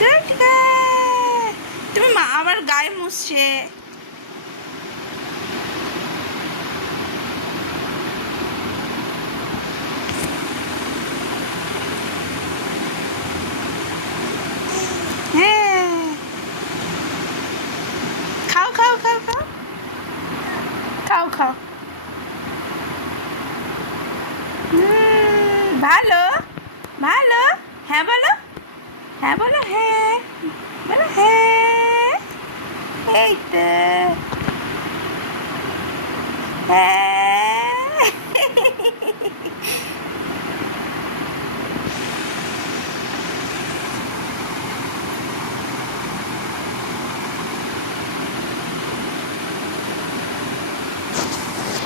Good girl. তুমি মা আবার গায়ে মুছছে। হ্যাঁ, খাও খাও খাও খাও খাও খাও। ভালো ভালো। হ্যাঁ বলো, হ্যাঁ বলো, হ্যাঁ বলো, হ্যাঁ। এই তো হ্যাঁ।